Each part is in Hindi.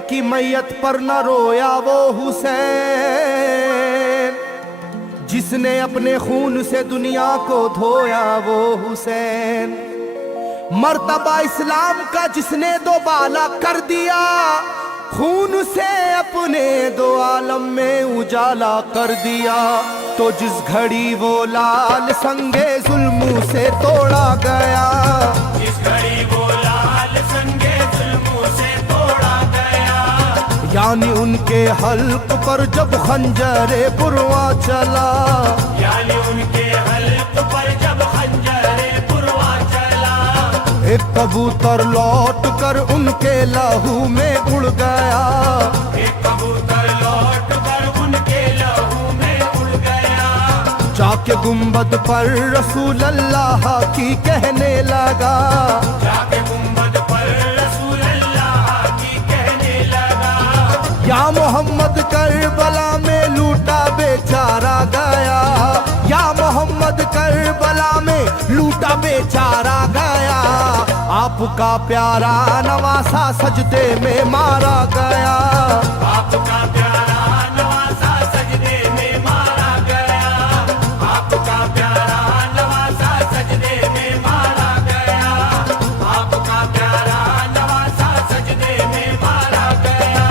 की मैयत पर न रोया वो हुसैन, जिसने अपने खून से दुनिया को धोया वो हुसैन। मर्तबा इस्लाम का जिसने दोबाला कर दिया, खून से अपने दो आलम में उजाला कर दिया। तो जिस घड़ी वो लाल संगे जुल्मों से तोड़ा गया, जिस घड़ी वो लाल संगे जुल्मों से तोड़ा गया, यानी उनके हल्क पर जब खंजरे पुरवा चला, यानी उनके हल्क पर जब खंजरे पुरवा चला, एक कबूतर लौट कर उनके लहू में उड़ गया, एक कबूतर लौट कर उनके लहू में उड़ गया, जाके गुंबद पर रसूल अल्लाह की कहने लगा, जाके गुंबद पर रसूल अल्लाह की कहने लगा, या मोहम्मद करबला में लूटा बेचारा गया, या मोहम्मद करबला में लूटा बेचारा गया। आपका प्यारा नवासा सजदे में मारा गया, आपका प्यारा नवासा सजदे में मारा गया, आपका प्यारा नवासा सजदे में मारा गया, आपका प्यारा नवासा सजदे में मारा गया।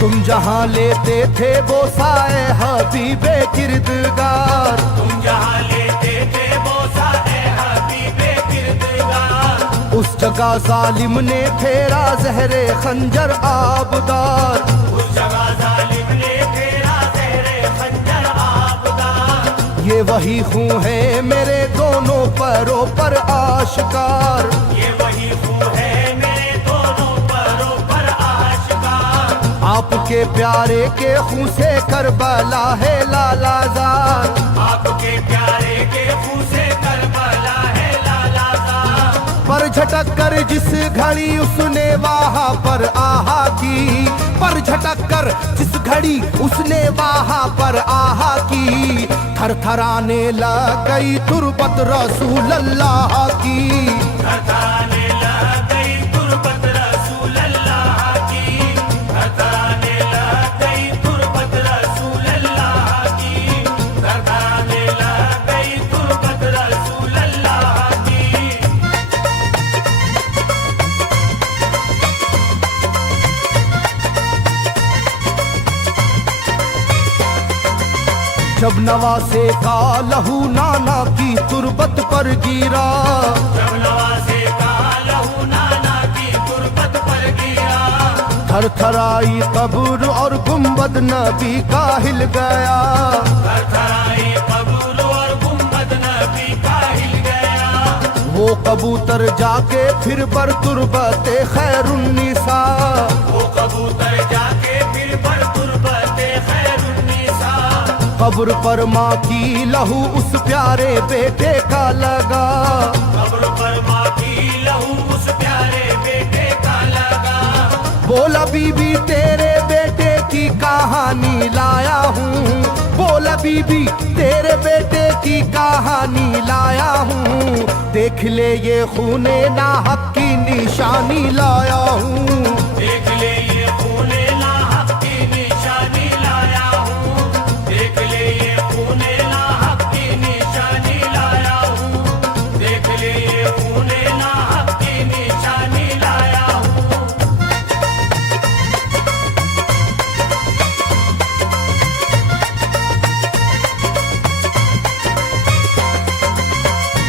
तुम जहाँ लेते थे बोसाए हबीबे किरदगार, तुम जहाँ लेते थे बोसा ए हबीबे किरदगार, उस जगह जालिम ने फेरा जहरे खंजर आबदार। उस जगह जालिम ने फेरा जहरे खंजर आबदार, ये वही खून है मेरे दोनों पैरों पर आश्कार, ये वही खून है मेरे दोनों पैरों पर आश्कार, आपके प्यारे के खून से करबला है लालाजार, आपके प्यारे के खून से करबला है लालाजार, पर झटक कर जिस घड़ी उसने वहाँ पर आहा की, पर झटक कर जिस घड़ी उसने वहाँ पर आहा की, थरथराने लग गई तुरबत रसूल अल्लाह की, थरथराने लग गई तुरबत रसूल अल्लाह की, थरथराने लग गई तुरबत रसूल अल्लाह की, थरथराने लग गई तुरबत रसूल अल्लाह की। जब नवासे का लहू नाना की तुरबत पर गिरा, जब नवासे का लहू नाना की तुरबत पर गिरा, थरथराई कब्र और गुंबद नबी का हिल गया, थरथराई कब्र और गुंबद नबी का हिल गया, वो कबूतर जाके फिर पर तुरबते खैरुन्निसा, वो कबूतर जाके फिर पर तुरबते खैरुन्निसा, कब्र पर माँ की लहू उस प्यारे बेटे का लगा, कब्र पर माँ की लहू उस प्यारे बेटे का लगा, बोला बीबी तेरे बेटे की कहानी लाया हूँ, बोला बीबी तेरे बेटे की कहानी लाया हूँ, देख ले ये खूने नाहक की निशानी लाया हूँ, देख ले ये खूने नाहक की निशानी लाया हूँ, देख ले ये खूने नाहक की निशानी लाया हूँ, देख ले ये खूने नाहक की निशानी लाया हूँ।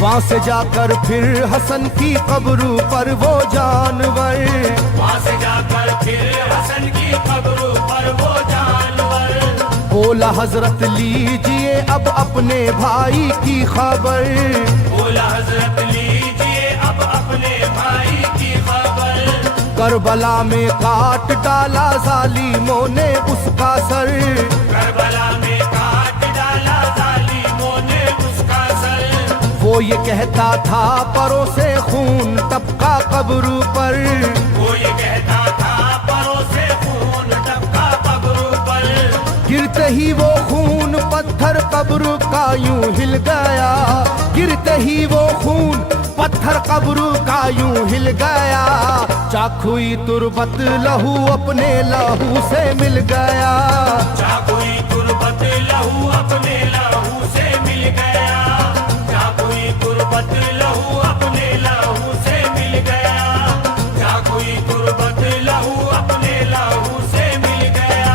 वहाँ से जाकर फिर हसन की कब्र पर वो जानवर, वहाँ से जाकर फिर हसन की कब्र पर वो जानवर, बोला हजरत लीजिए अब अपने भाई की खबर, बोला हजरत लीजिए अब अपने भाई की खबर, करबला में काट डाला जालिमों ने उसका सर, करबला में काट डाला जालिमों ने उसका सर, वो ये कहता था परों से खून टपका कब्र पर, वो ये कहता था परों से खून टपका कब्र पर, गिरते गिरते ही वो खून पत्थर कब्र का यूं हिल गया, गिरते ही वो खून पत्थर कब्र का यूं हिल गया। चाकुई तुरबत लहू अपने लहू से मिल गया, चाकुई तुरबत लहू अपने लहू से मिल गया, चाकुई तुरबत लहू अपने लहू से मिल गया, चाकुई तुरबत लहू अपने लहू से मिल गया।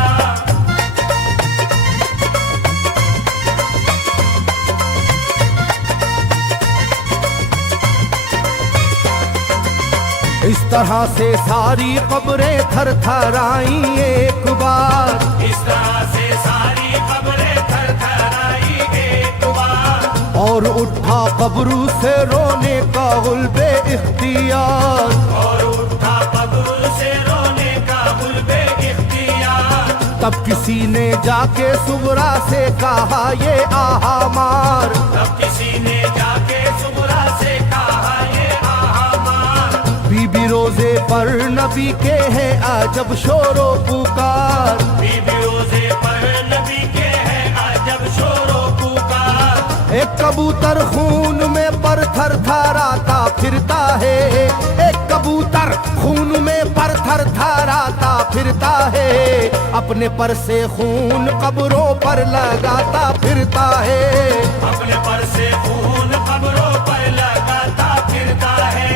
इस तरह से सारी कब्रें थर थर आई एक बार, इस तरह से सारी कब्रें थर थर आई एक बार, और उठा कब्र से रोने का गुल्बे इख्तियार, और उठा कब्र से रोने का गुल्बे इख्तियार। तब किसी ने जाके सुगरा से कहा ये आहा मार, तब किसी ने जाके सुगरा से कहा ये आहा मार। बीबी रोजे पर नबी के हैं अजब शोरो पुकार, बीबी रोजे पर नबी के हैं अजब शोरो पुकार। एक कबूतर खून में पर थर थराता फिरता है, एक कबूतर खून में पर थर थराता फिरता है, अपने पर से खून कब्रों पर लगाता फिरता है, अपने पर से खून कब्रों पर लगाता फिरता है,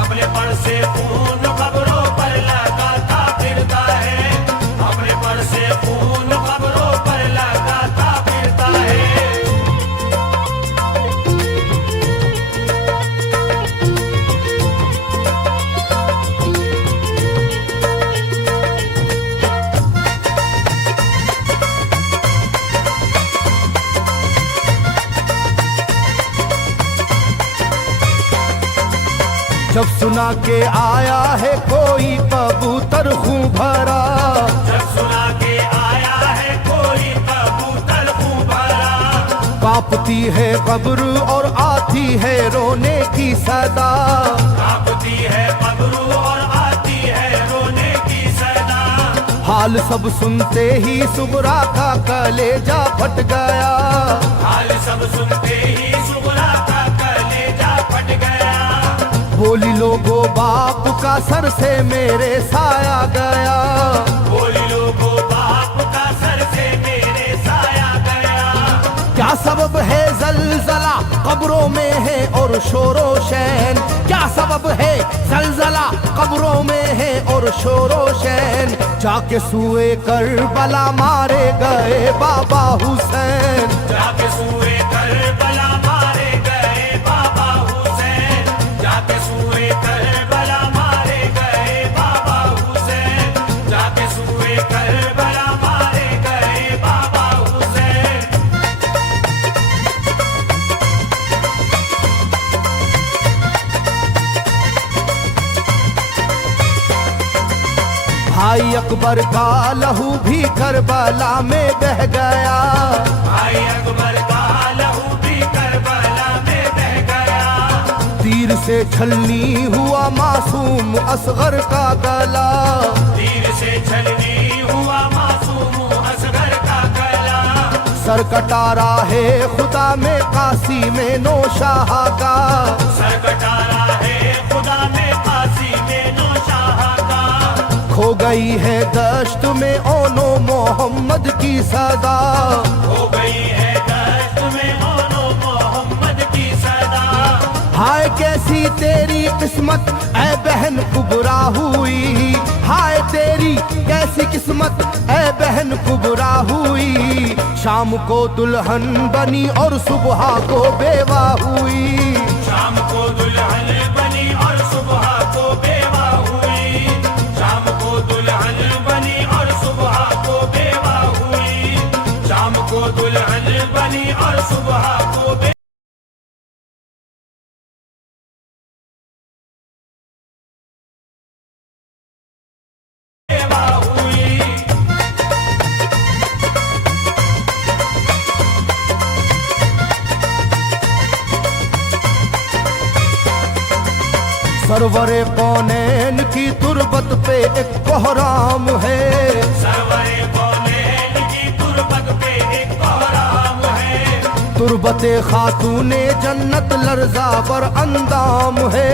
अपने पर से खून कब्रों पर लगाता फिरता है, अपने पर से खून कब्रों पर लगाता फिरता है। जब सुना के आया है कोई कबूतर खूं भरा, जब सुना के आया है कोई कबूतर खूं भरा, कांपती है कब्र और आती है रोने की सदा, कांपती है कब्र और आती है रोने की सदा। हाल सब सुनते ही सुगरा का कलेजा फट गया, हाल सब सुनते ही सुगरा का कलेजा फट गया। बोली लोगो बाप का सर से मेरे साया गया, बोली लोगो बाप का सर से मेरे साया गया। क्या सबब है जलजला कब्रों में है और शोरो शैन, क्या सबब है जलजला कब्रों में है और शोरो शैन। जाके सुए करबला मारे गए बाबा हुसैन, जाके सुए करबला मारे गए बाबा हुसैन, जाके सुए करबला मारे गए बाबा हुसैन, जाके सुए करबला मारे गए बाबा हुसैन। भाई अकबर का लहू भी करबला में बह गया, भाई अकबर का लहू भी करबला में बह गया। तीर से छलनी हुआ मासूम असगर का गला, तीर से छलनी हुआ मासूम असगर का गला। सर कटारा है खुदा में काशी में नौशाह का, सर कटारा है खुदा में काशी में नौशाह का। खो गई है दश्त में ओनो मोहम्मद की सदा, हो गई है दश्त में ओनो मोहम्मद की सदा। हाय कैसी तेरी किस्मत ऐ बहन कुबरा हुई, हाय तेरी कैसी किस्मत ऐ बहन कुबरा हुई। शाम को दुल्हन बनी और सुबह को बेवा हुई, शाम को दुल्हन बनी और सुबह को बेवा हुई, शाम को दुल्हन बनी और सुबह को बेवा हुई, शाम को दुल्हन बनी और सुबह को बेवा हुई। सरवरे कौनैन की तुरबत पे एक कोहराम है, सरवरे कौनैन की तुरबत तुर्बते खातूने जन्नत लर्जा पर अंदाम है,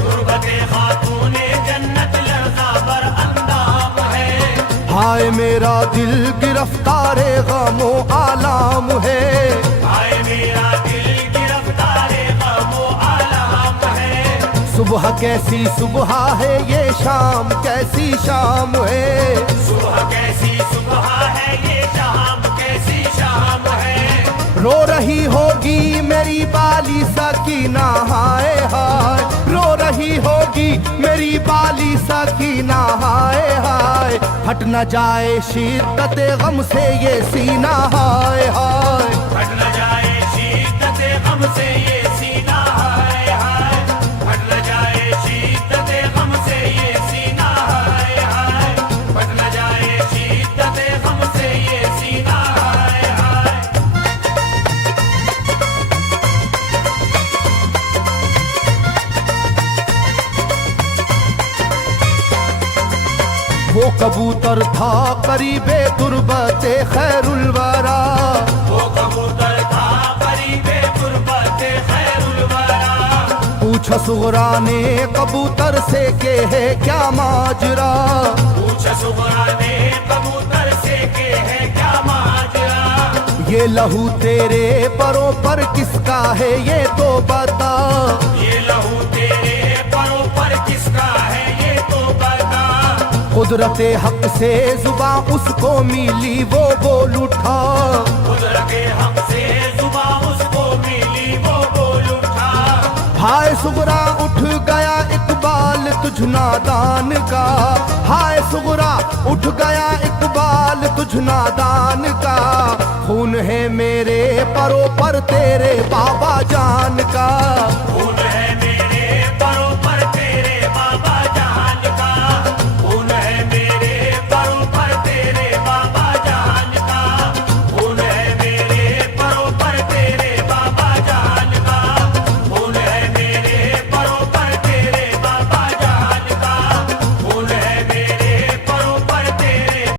तुर्बते खातूने जन्नत लर्जा पर अंदाम है। हाय मेरा दिल गिरफ्तारे गमो आलाम है, हाय मेरा दिल गिरफ्तारे गमो आलाम है। सुबह कैसी सुबह है ये शाम कैसी शाम है, सुबह कैसी सुबह है ये शाम कैसी शाम है। रो रही होगी मेरी बाली सकीना हाय हाय, रो रही होगी मेरी बाली सकीना हाय हाय। हट न जाए शिद्दत गम से ये सीना हाय हाय, हट न जाए शिद्दत गम से ये सीना हाय हाय। हट न जाए शिद्दत गम से ये सीना हाय हाय। हट न जाए शिद्दत गम से ये सीना हाय हाय। वो कबूतर था करीबे तुर्बते खैरुल वरा, वो कबूतर था करीबे तुर्बते खैरुल वरा। पूछा सुगरा ने कबूतर से के है क्या माजरा, पूछा सुगरा ने कबूतर से के है क्या माजरा। ये लहू तेरे परों पर किसका है ये तो बता, ये लहू तेरे परों पर किसका है ये तो बता। कुदरते हक से जुबा उसको मिली वो बोल उठा, कुदरते हक से जुबा उसको मिली वो बोल उठा। हाय सुगरा उठ गया इकबाल तुझ नादान का, हाय सुगरा उठ गया इकबाल तुझ नादान का। खून है मेरे परों पर तेरे बाबा जान का, खून है मेरे